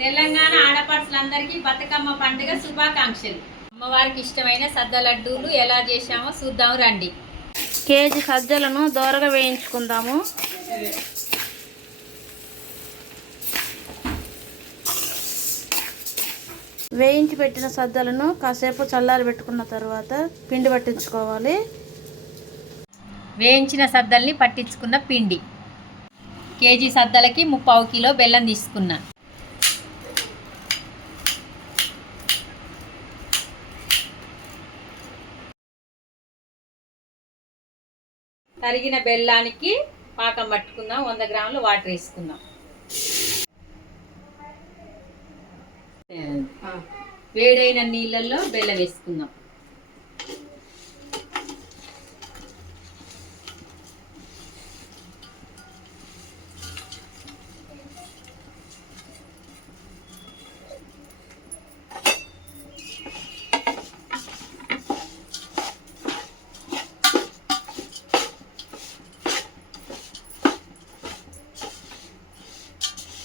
తెలంగాణ ఆడపడుచులందరికీ బతుకమ్మ పండుగ శుభాకాంక్షలు. అమ్మవారికి ఇష్టమైన సద్ద లడ్డూలు ఎలా చేశామో చూద్దాం రండి. కేజీ సజ్జలను దోరగా వేయించుకుందాము. వేయించి పెట్టిన సజ్జలను కాసేపు చల్లారి పెట్టుకున్న తర్వాత పిండి పట్టించుకోవాలి. వేయించిన సద్దల్ని పట్టించుకున్న పిండి. కేజీ సద్దలకి ముప్పావు కిలో బెల్లం తీసుకున్నా. తరిగిన బెల్లానికి పాకం పట్టుకుందాం. వంద గ్రాములు వాటర్ వేసుకుందాం. వేడైన నీళ్ళల్లో బెల్లం వేసుకుందాం.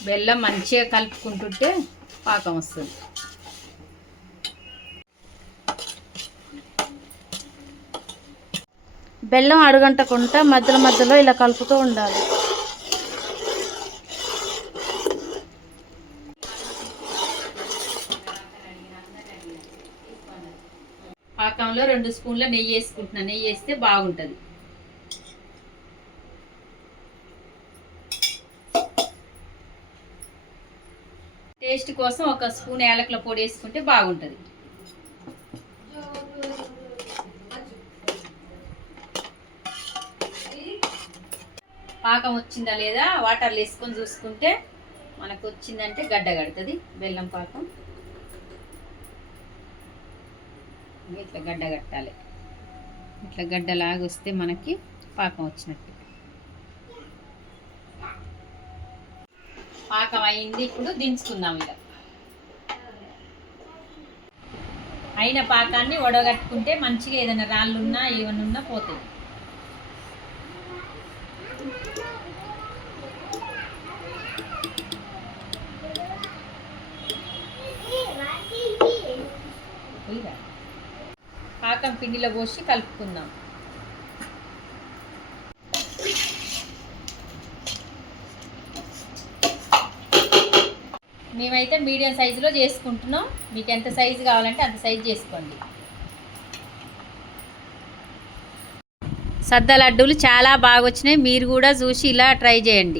బెల్లం మంచిగా కలుపుకుంటుంటే పాకం వస్తుంది. బెల్లం అడుగంటకుండా మధ్యలో మధ్యలో ఇలా కలుపుతూ ఉండాలి. పాకంలో రెండు స్పూన్ల నెయ్యి వేసుకుంటున్నా. నెయ్యి వేస్తే బాగుంటుంది. టేస్ట్ కోసం ఒక స్పూన్ యాలకుల పొడి వేసుకుంటే బాగుంటుంది. పాకం వచ్చిందా లేదా వాటర్లు వేసుకొని చూసుకుంటే మనకు వచ్చిందంటే గడ్డ కడుతుంది బెల్లం పాకం. ఇట్లా గడ్డ కట్టాలి. ఇట్లా గడ్డలాగా వస్తే మనకి పాకం వచ్చినట్టు. పాకం అయింది. ఇప్పుడు దించుకుందాం ఇక. అయిన పాకాన్ని వడగట్టుకుంటే మంచిగా ఏదైనా రాళ్ళు ఉన్నా ఏమన్నా ఉన్నా పోతాయి పాకం పిండిలో పోసి కలుపుకుందాం. మేమైతే మీడియం సైజులో చేసుకుంటున్నాం. మీకు ఎంత సైజు కావాలంటే అంత సైజు చేసుకోండి. సద్ద లడ్డూలు చాలా బాగా వచ్చినాయి మీరు కూడా చూసి ఇలా ట్రై చేయండి.